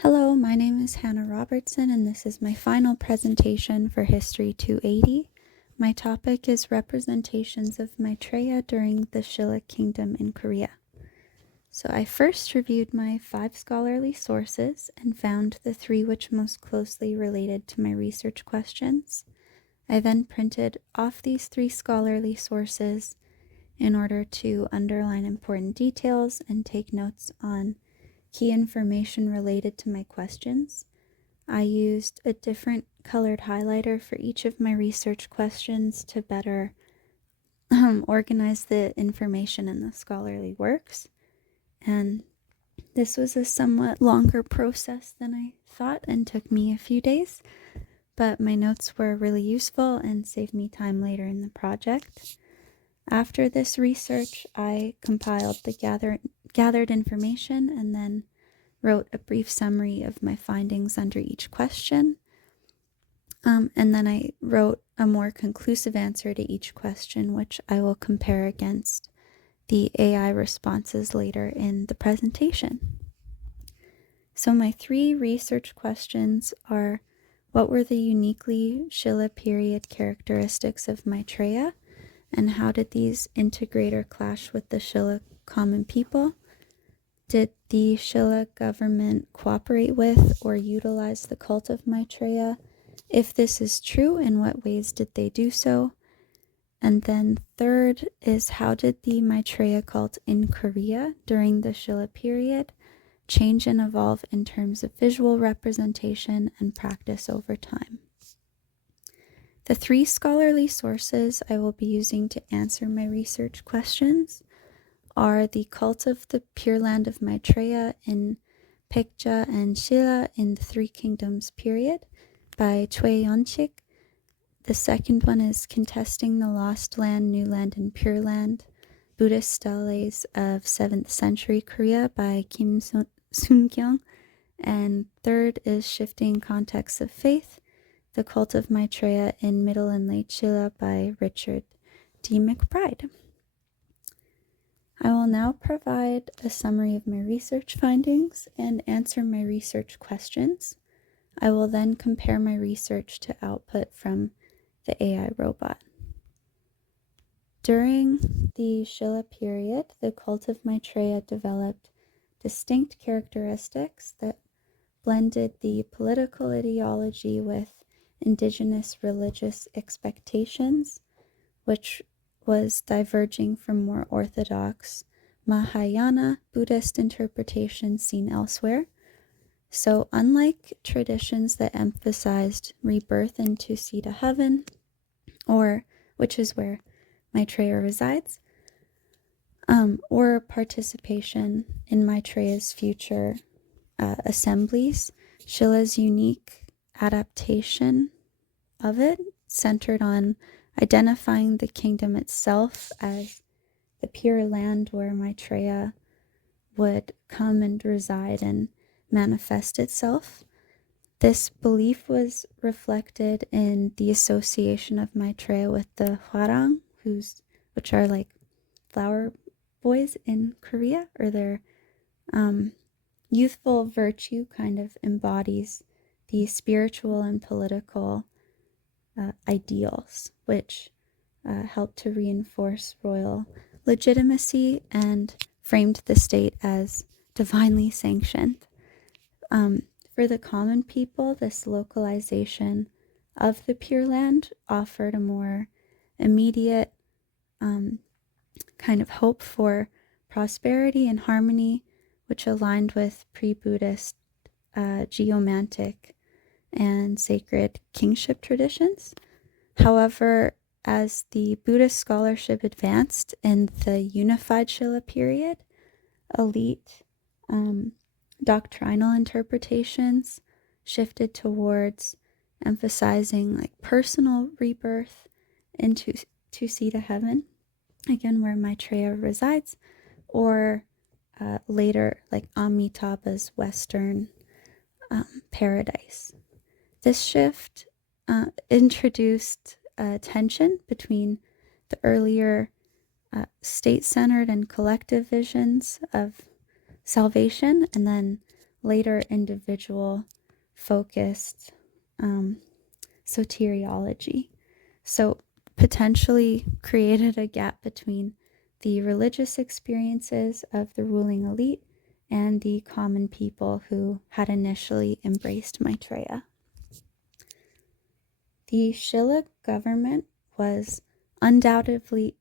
Hello, my name is Hannah Robertson, and this is my final presentation for History 280. My topic is representations of Maitreya during the Shilla Kingdom in Korea. So I first reviewed my 5 scholarly sources and found the 3 which most closely related to my research questions. I then printed off these 3 scholarly sources in order to underline important details and take notes on key information related to my questions. I used a different colored highlighter for each of my research questions to better organize the information in the scholarly works. And this was a somewhat longer process than I thought and took me a few days, but my notes were really useful and saved me time later in the project. After this research, I compiled the gathered information and then wrote a brief summary of my findings under each question. And then I wrote a more conclusive answer to each question, which I will compare against the AI responses later in the presentation. So my 3 research questions are: what were the uniquely Shilla period characteristics of Maitreya, and how did these integrate or clash with the Shilla common people? Did the Shilla government cooperate with or utilize the cult of Maitreya? If this is true, in what ways did they do so? And then third is, how did the Maitreya cult in Korea during the Shilla period change and evolve in terms of visual representation and practice over time? The 3 scholarly sources I will be using to answer my research questions are The Cult of the Pure Land of Maitreya in Paekja and Shilla in the Three Kingdoms period by Choi Yeonchik. The second one is Contesting the Lost Land, New Land, and Pure Land, Buddhist Steles of 7th Century Korea by Kim Soon-kyung. And third is Shifting Contexts of Faith, The Cult of Maitreya in Middle and Late Shilla by Richard D. McBride. I will now provide a summary of my research findings and answer my research questions. I will then compare my research to output from the AI robot. During the Shilla period, the cult of Maitreya developed distinct characteristics that blended the political ideology with indigenous religious expectations, which was diverging from more orthodox Mahayana Buddhist interpretations seen elsewhere. So unlike traditions that emphasized rebirth into Sita heaven, or which is where Maitreya resides, or participation in Maitreya's future assemblies, Shilla's unique adaptation of it centered on identifying the kingdom itself as the pure land where Maitreya would come and reside and manifest itself. This belief was reflected in the association of Maitreya with the Hwarang, which are like flower boys in Korea, or their youthful virtue kind of embodies the spiritual and political ideals, which helped to reinforce royal legitimacy and framed the state as divinely sanctioned. For the common people, this localization of the Pure Land offered a more immediate kind of hope for prosperity and harmony, which aligned with pre-Buddhist geomantic and sacred kingship traditions. However, as the Buddhist scholarship advanced in the unified Shilla period, elite doctrinal interpretations shifted towards emphasizing like personal rebirth into Sita heaven, again where Maitreya resides, or later like Amitabha's Western paradise. This shift introduced tension between the earlier state-centered and collective visions of salvation, and then later individual focused soteriology. So potentially created a gap between the religious experiences of the ruling elite and the common people who had initially embraced Maitreya. The Shilla government was undoubtedly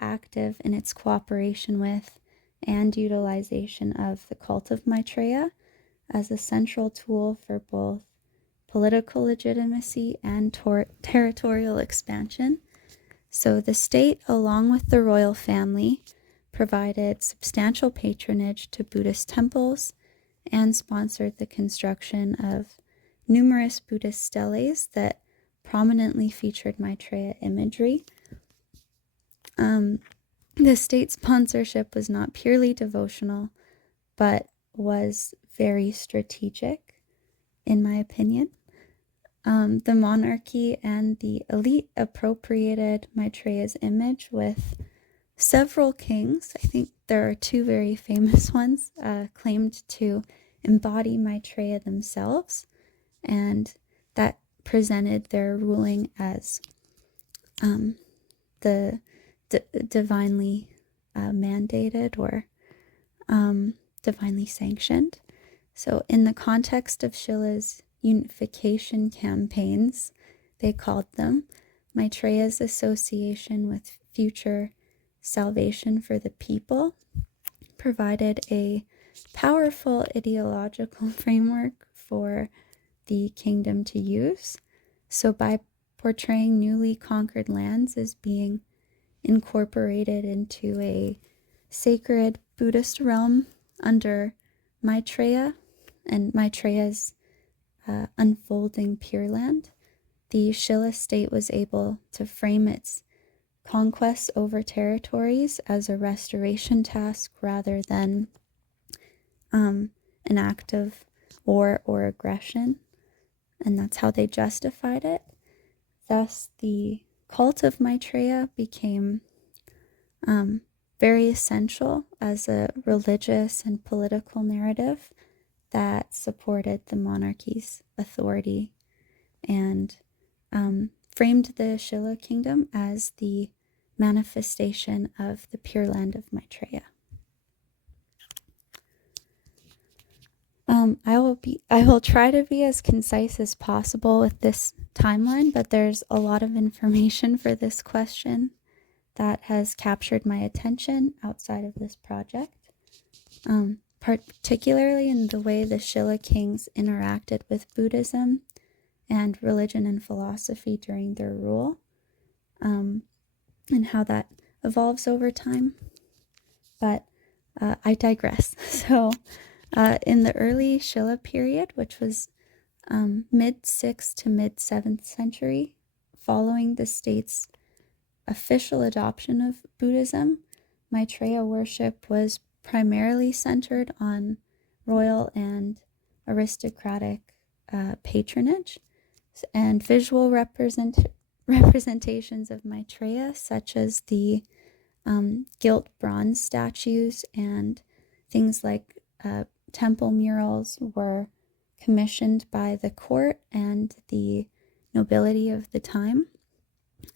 active in its cooperation with and utilization of the cult of Maitreya as a central tool for both political legitimacy and territorial expansion. So the state, along with the royal family, provided substantial patronage to Buddhist temples and sponsored the construction of numerous Buddhist steles that prominently featured Maitreya imagery. The state sponsorship was not purely devotional, but was very strategic, in my opinion. The monarchy and the elite appropriated Maitreya's image, with several kings, I think there are two very famous ones, claimed to embody Maitreya themselves, and that presented their ruling as the divinely mandated or divinely sanctioned. So in the context of Shilla's unification campaigns, they called them, Maitreya's association with future salvation for the people provided a powerful ideological framework for the kingdom to use. So by portraying newly conquered lands as being incorporated into a sacred Buddhist realm under Maitreya and Maitreya's unfolding Pure Land, the Shilla state was able to frame its conquests over territories as a restoration task rather than an act of war or aggression, and that's how they justified it. Thus, the cult of Maitreya became very essential as a religious and political narrative that supported the monarchy's authority and framed the Shilla kingdom as the manifestation of the Pure Land of Maitreya. I will try to be as concise as possible with this timeline, but there's a lot of information for this question that has captured my attention outside of this project, particularly in the way the Shilla kings interacted with Buddhism and religion and philosophy during their rule, and how that evolves over time. But I digress. So in the early Shilla period, which was mid-6th to mid-7th century, following the state's official adoption of Buddhism, Maitreya worship was primarily centered on royal and aristocratic patronage, and visual representations of Maitreya, such as the gilt bronze statues and things like temple murals, were commissioned by the court and the nobility of the time.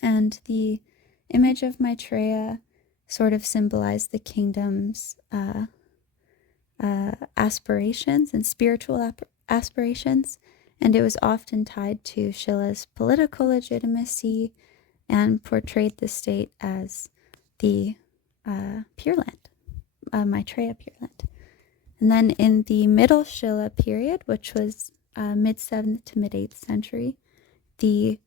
And the image of Maitreya sort of symbolized the kingdom's aspirations and spiritual aspirations, and it was often tied to Shilla's political legitimacy and portrayed the state as the Pure Land, Maitreya Pure Land. And then in the Middle Shilla period, which was mid-7th to mid-8th century, the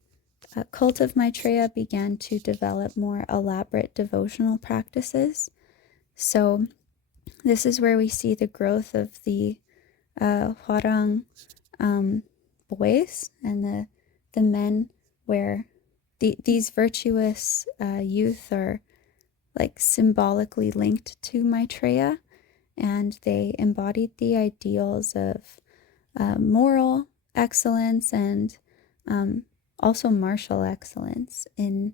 cult of Maitreya began to develop more elaborate devotional practices. So this is where we see the growth of the Hwarang boys and the men, where these virtuous youth are like symbolically linked to Maitreya, and they embodied the ideals of moral excellence and also martial excellence in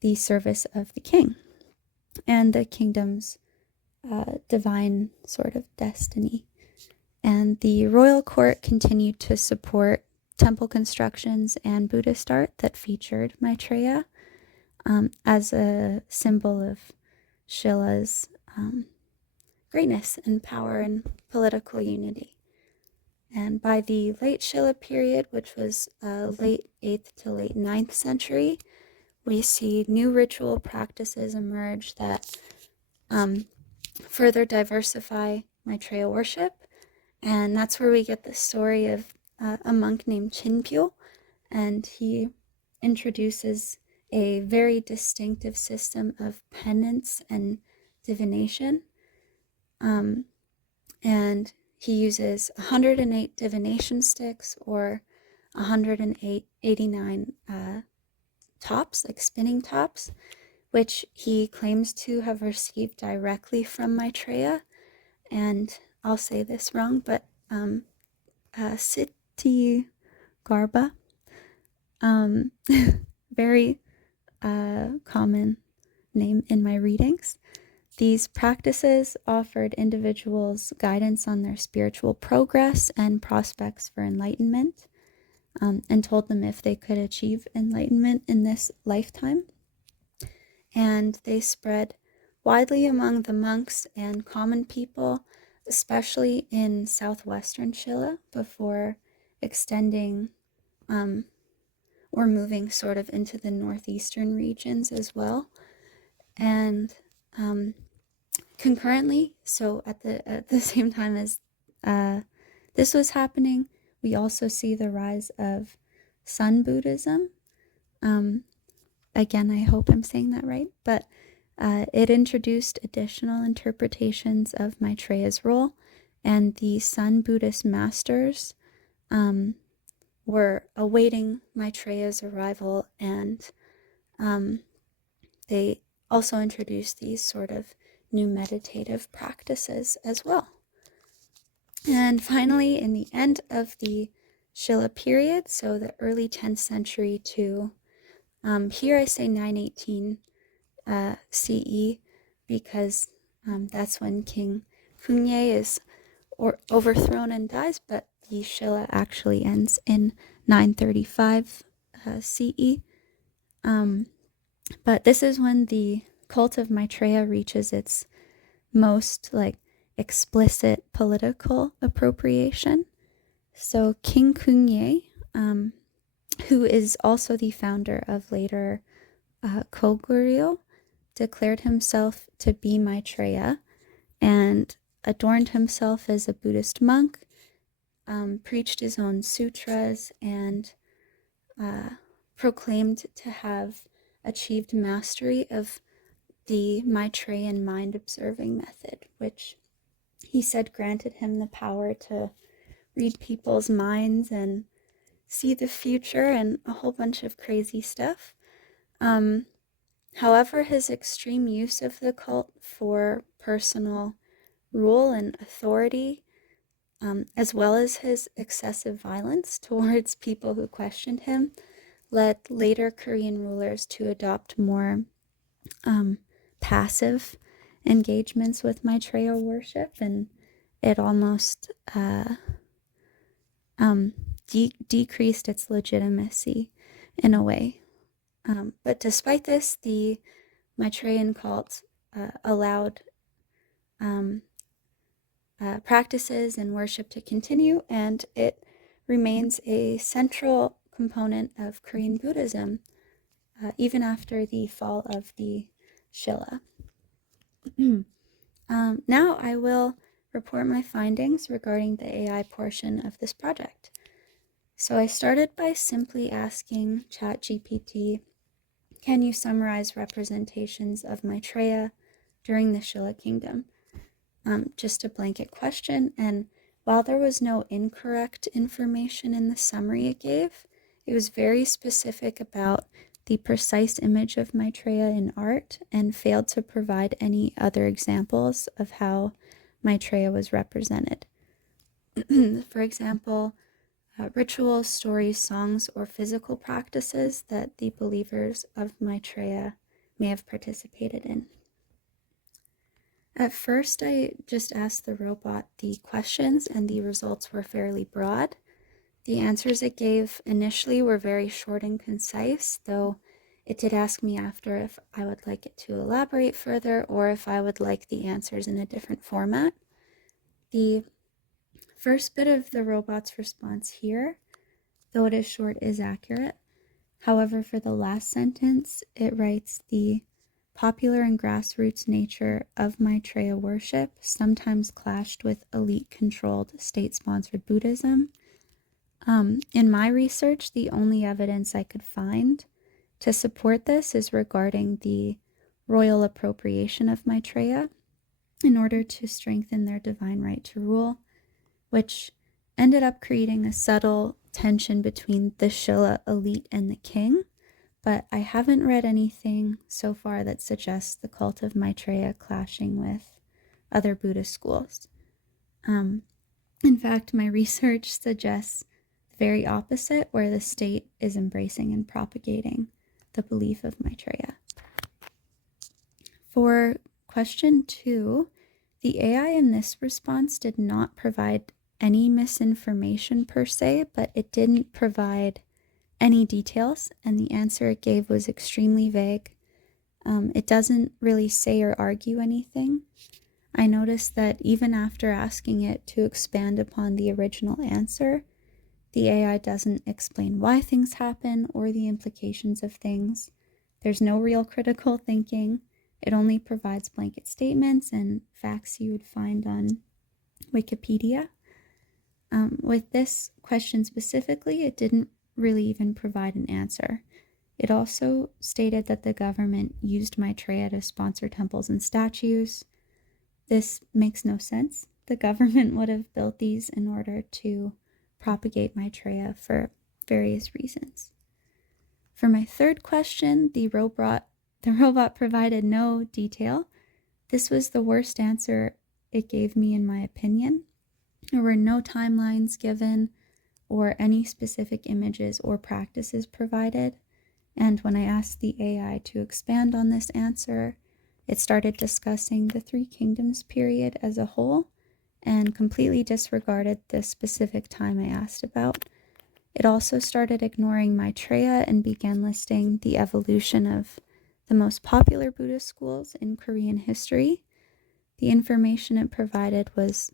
the service of the king and the kingdom's divine sort of destiny. And the royal court continued to support temple constructions and Buddhist art that featured Maitreya as a symbol of Shila's greatness and power and political unity. And by the late Shilla period, which was late 8th to late 9th century, we see new ritual practices emerge that further diversify Maitreya worship. And that's where we get the story of a monk named Chinpyo, and he introduces a very distinctive system of penance and divination. And he uses 108 divination sticks or 189 tops, like spinning tops, which he claims to have received directly from Maitreya. And I'll say this wrong, but Siddhi Garba, very common name in my readings. These practices offered individuals guidance on their spiritual progress and prospects for enlightenment, and told them if they could achieve enlightenment in this lifetime. And they spread widely among the monks and common people, especially in southwestern Shilla, before extending or moving sort of into the northeastern regions as well. And concurrently, so at the same time as this was happening, we also see the rise of Sun Buddhism. Again, I hope I'm saying that right, but it introduced additional interpretations of Maitreya's role, and the Sun Buddhist masters were awaiting Maitreya's arrival, and they also introduced these sort of new meditative practices as well. And finally, in the end of the Shilla period, so the early 10th century to here I say 918 CE because that's when King Kunye is overthrown and dies, but the Shilla actually ends in 935 CE. But this is when the cult of Maitreya reaches its most explicit political appropriation. So King Kunye, who is also the founder of later Koguryo, declared himself to be Maitreya and adorned himself as a Buddhist monk, preached his own sutras, and proclaimed to have achieved mastery of the Maitreyan mind-observing method, which he said granted him the power to read people's minds and see the future and a whole bunch of crazy stuff. However, his extreme use of the cult for personal rule and authority, as well as his excessive violence towards people who questioned him, led later Korean rulers to adopt more passive engagements with Maitreya worship, and it almost decreased its legitimacy in a way. But despite this, the Maitreyan cult allowed practices and worship to continue, and it remains a central component of Korean Buddhism even after the fall of the Shilla. Now I will report my findings regarding the AI portion of this project. So I started by simply asking ChatGPT, can you summarize representations of Maitreya during the Shilla Kingdom? Just a blanket question, and while there was no incorrect information in the summary it gave, it was very specific about the precise image of Maitreya in art and failed to provide any other examples of how Maitreya was represented. For example, rituals, stories, songs, or physical practices that the believers of Maitreya may have participated in. At first, I just asked the robot the questions, and the results were fairly broad. The answers it gave initially were very short and concise, though it did ask me after if I would like it to elaborate further or if I would like the answers in a different format. The first bit of the robot's response here, though it is short, is accurate. However, for the last sentence, it writes, "The popular and grassroots nature of Maitreya worship sometimes clashed with elite-controlled, state-sponsored Buddhism." In my research, the only evidence I could find to support this is regarding the royal appropriation of Maitreya in order to strengthen their divine right to rule, which ended up creating a subtle tension between the Shilla elite and the king. But I haven't read anything so far that suggests the cult of Maitreya clashing with other Buddhist schools. In fact, my research suggests the very opposite, where the state is embracing and propagating the belief of Maitreya. For question 2, the AI in this response did not provide any misinformation per se, but it didn't provide any details, and the answer it gave was extremely vague. It doesn't really say or argue anything. I noticed that even after asking it to expand upon the original answer, the AI doesn't explain why things happen or the implications of things. There's no real critical thinking. It only provides blanket statements and facts you would find on Wikipedia. With this question specifically, it didn't really even provide an answer. It also stated that the government used Maitreya to sponsor temples and statues. This makes no sense. The government would have built these in order to propagate Maitreya for various reasons. For my third question, the robot provided no detail. This was the worst answer it gave me, in my opinion. There were no timelines given or any specific images or practices provided. And when I asked the AI to expand on this answer, it started discussing the Three Kingdoms period as a whole and completely disregarded the specific time I asked about. It also started ignoring Maitreya and began listing the evolution of the most popular Buddhist schools in Korean history. The information it provided was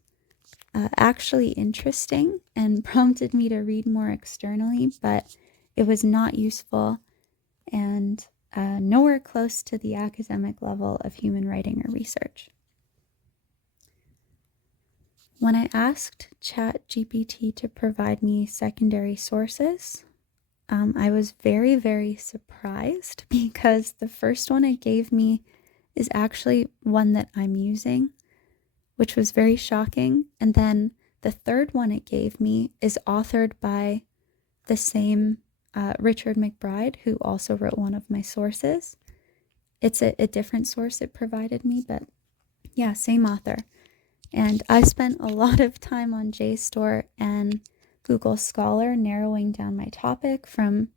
actually interesting and prompted me to read more externally, but it was not useful and nowhere close to the academic level of human writing or research. When I asked ChatGPT to provide me secondary sources, I was very, very surprised because the first one it gave me is actually one that I'm using, which was very shocking. And then the third one it gave me is authored by the same Richard McBride, who also wrote one of my sources. It's a different source it provided me, but yeah, same author. And I spent a lot of time on JSTOR and Google Scholar narrowing down my topic from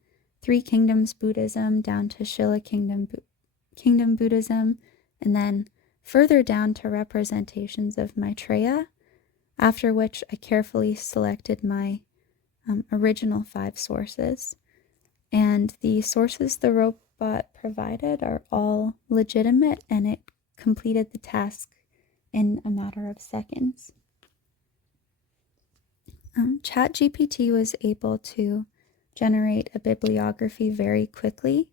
Three Kingdoms Buddhism down to Shilla Kingdom Buddhism, and then further down to representations of Maitreya, after which I carefully selected my original 5 sources. And the sources the robot provided are all legitimate, and it completed the task in a matter of seconds. ChatGPT was able to generate a bibliography very quickly.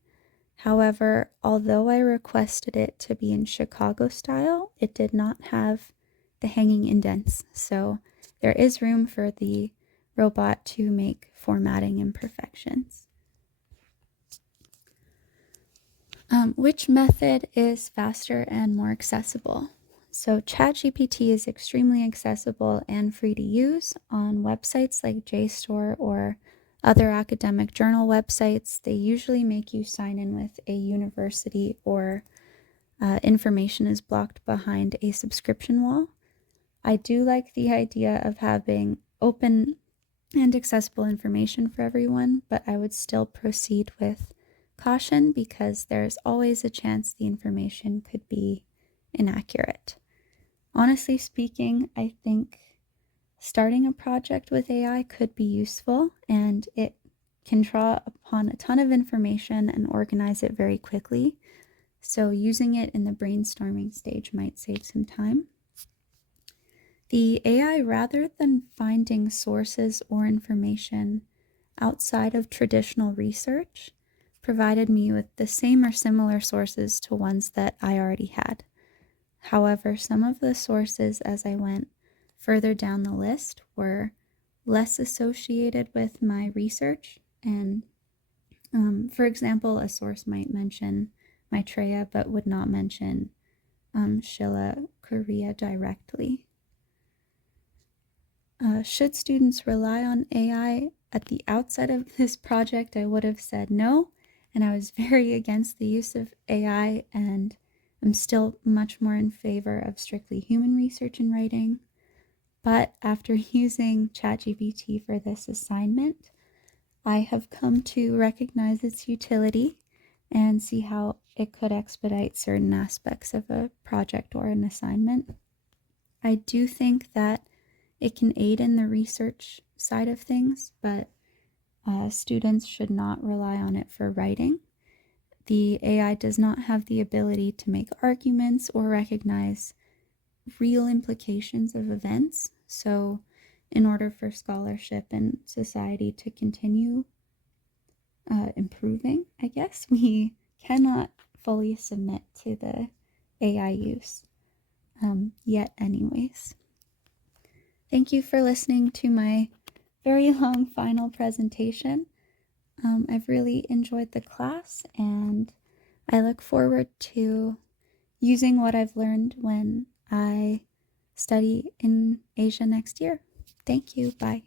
However, although I requested it to be in Chicago style, it did not have the hanging indents. So there is room for the robot to make formatting imperfections. Which method is faster and more accessible? So ChatGPT is extremely accessible and free to use on websites like JSTOR or other academic journal websites. They usually make you sign in with a university or information is blocked behind a subscription wall. I do like the idea of having open and accessible information for everyone, but I would still proceed with caution because there's always a chance the information could be inaccurate. Honestly speaking, I think starting a project with AI could be useful, and it can draw upon a ton of information and organize it very quickly. So using it in the brainstorming stage might save some time. The AI, rather than finding sources or information outside of traditional research, provided me with the same or similar sources to ones that I already had. However, some of the sources as I went further down the list were less associated with my research. And for example, a source might mention Maitreya but would not mention Shila Kuriya directly. Should students rely on AI at the outset of this project? I would have said no, and I was very against the use of AI, and I'm still much more in favor of strictly human research and writing. But after using ChatGPT for this assignment, I have come to recognize its utility and see how it could expedite certain aspects of a project or an assignment. I do think that it can aid in the research side of things, but students should not rely on it for writing. The AI does not have the ability to make arguments or recognize real implications of events. So, in order for scholarship and society to continue improving, I guess, we cannot fully submit to the AI use yet, anyways. Thank you for listening to my very long final presentation. I've really enjoyed the class, and I look forward to using what I've learned when I study in Asia next year. Thank you. Bye.